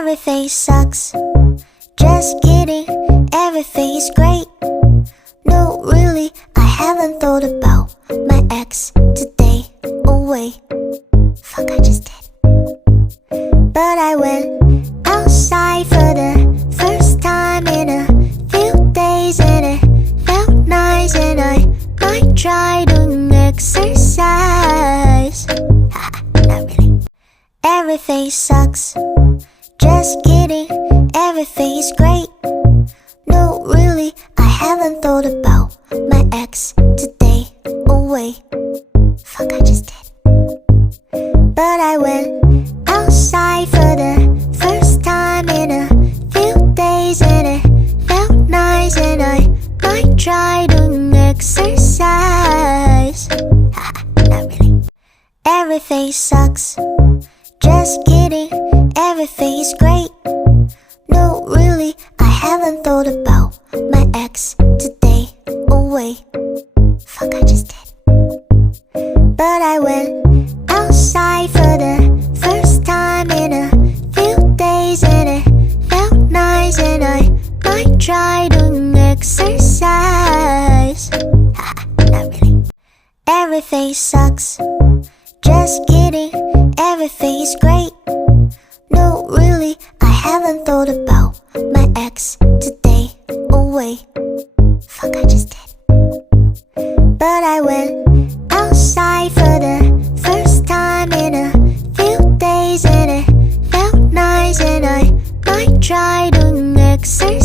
Everything sucks. Just kidding, everything's great. No, really, I haven't thought about my ex today. Oh wait, fuck, I just did. But I went outside for the first time in a few days, and it felt nice, and I might try doing exercise. Haha, not really. Everything sucks. Just kidding, everything's great. No, really, I haven't thought about my ex today. Oh wait, fuck, I just did. But I went outside for the first time in a few days, and it felt nice, and I might try doing exercise. Haha, not really. Everything sucks. Just kidding, everything's great. No, really, I haven't thought about my ex today. Oh wait, fuck, I just did. But I went outside for the first time in a few days, and it felt nice, and I might try doing exercise. Haha, not really. Everything sucks. Just kidding, everything's great. No, really, I haven't thought about my ex today. Oh wait, fuck, I just did. But I went outside for the first time in a few days, and it felt nice, and I might try doing exercise.